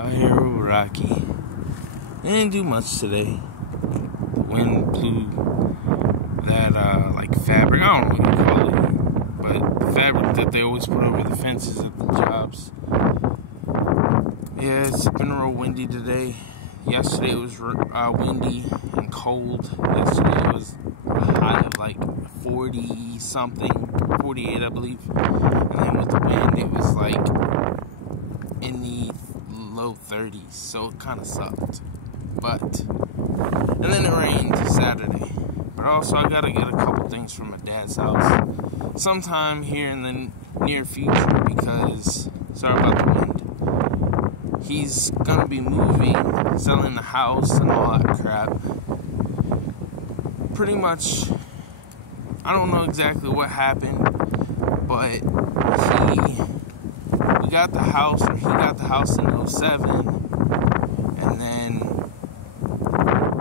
Out here with Rocky. Didn't do much today. The wind blew that like fabric, I don't know what you call it, but the fabric that they always put over the fences at the jobs. Yeah, it's been real windy today. Yesterday it was windy and cold. Yesterday it was a high of like 40 something, 48 I believe. And then with the wind it was like in the low 30s, so it kind of sucked. And then it rained Saturday. But also I gotta get a couple things from my dad's house sometime here in the near future because, sorry about the wind, he's gonna be moving, selling the house and all that crap. Pretty much, I don't know exactly what happened, but he got the house in 07, and then,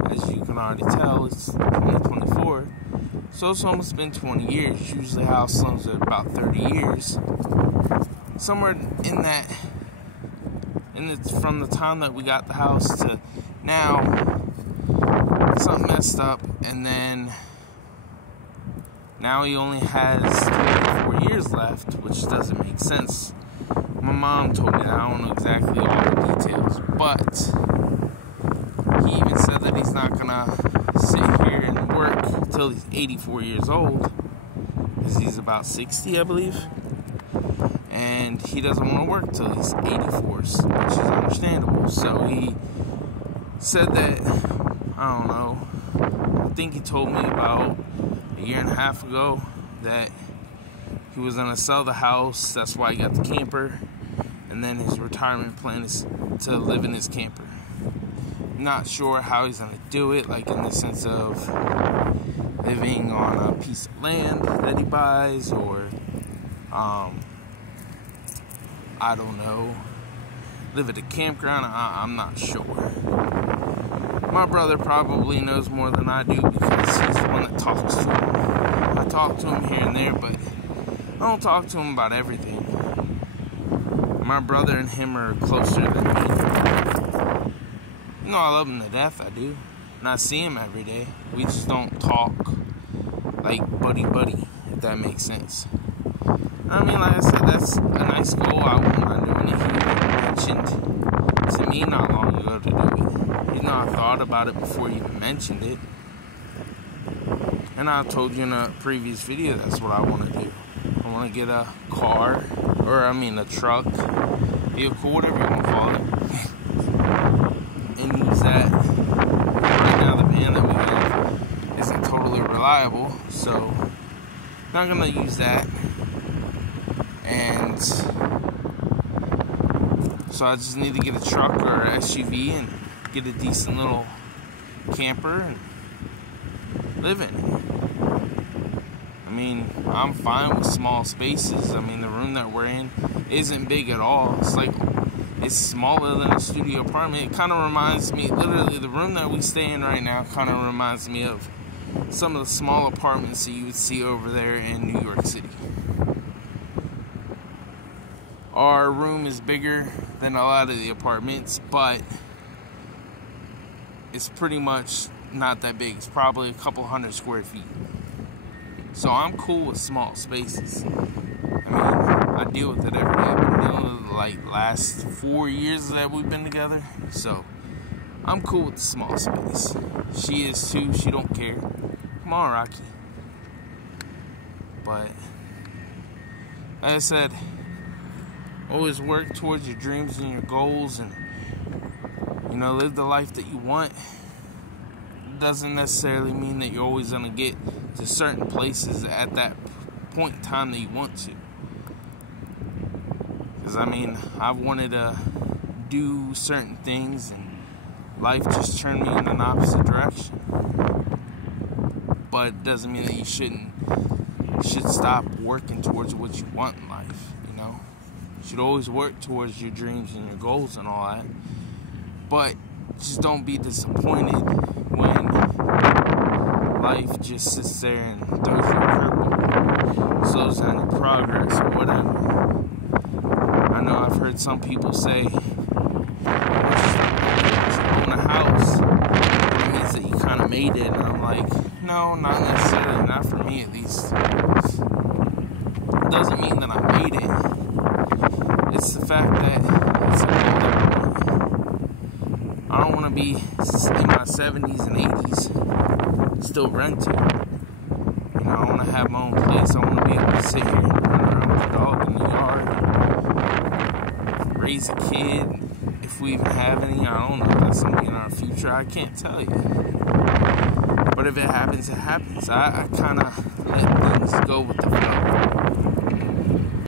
as you can already tell, it's 2024, so it's almost been 20 years. Usually house loans are about 30 years. Somewhere in that, from the time that we got the house to now, something messed up, and then now he only has 24 years left, which doesn't make sense. My mom told me that. I don't know exactly all the details, but he even said that he's not gonna sit here and work until he's 84 years old, because he's about 60, I believe, and he doesn't want to work till he's 84, which is understandable. So he said that, I don't know, I think he told me about a year and a half ago that he was gonna sell the house. That's why he got the camper, and then his retirement plan is to live in his camper. Not sure how he's gonna do it, like in the sense of living on a piece of land that he buys, or I don't know, live at a campground. I'm not sure. My brother probably knows more than I do because he's the one that talks to him. I talk to him here and there, but I don't talk to him about everything. My brother and him are closer than me. You know, I love him to death, I do. And I see him every day. We just don't talk like buddy, if that makes sense. I mean, like I said, that's a nice goal. I wouldn't mind doing it. He mentioned to me not long ago to do it. You know, I thought about it before he even mentioned it. And I told you in a previous video, that's what I want to do. I want to get a car, or I mean a truck, vehicle, whatever you want to call it, and use that. Right now the van that we have isn't totally reliable, so not going to use that. And so I just need to get a truck or an SUV and get a decent little camper and live in it. I mean, I'm fine with small spaces. I mean, the room that we're in isn't big at all. It's smaller than a studio apartment. It kind of reminds me, literally the room that we stay in right now kind of reminds me of some of the small apartments that you would see over there in New York City. Our room is bigger than a lot of the apartments, but it's pretty much not that big. It's probably a couple hundred square feet. So I'm cool with small spaces. I mean, I deal with it every day. I've been dealing with it like last 4 years that we've been together. So I'm cool with the small space. She is too. She don't care. Come on, Rocky. But like I said, always work towards your dreams and your goals, and you know, live the life that you want. Doesn't necessarily mean that you're always going to get to certain places at that point in time that you want to. Because I mean, I've wanted to do certain things and life just turned me in an opposite direction. But it doesn't mean that you should stop working towards what you want in life, you know. You should always work towards your dreams and your goals and all that. But just don't be disappointed when life just sits there and throws you a curveball, slows down your progress or whatever. I know I've heard some people say, made it, and I'm like, no, not necessarily, not for me at least. It doesn't mean that I made it. It's the fact that it's a goal that I want. I don't want to be in my 70s and 80s still renting. You know, I want to have my own place. I want to be able to sit here and run around with a dog in the yard, raise a kid. If we even have any, I don't know. That's something in our future. I can't tell you. But if it happens, it happens. I kind of let things go with the flow.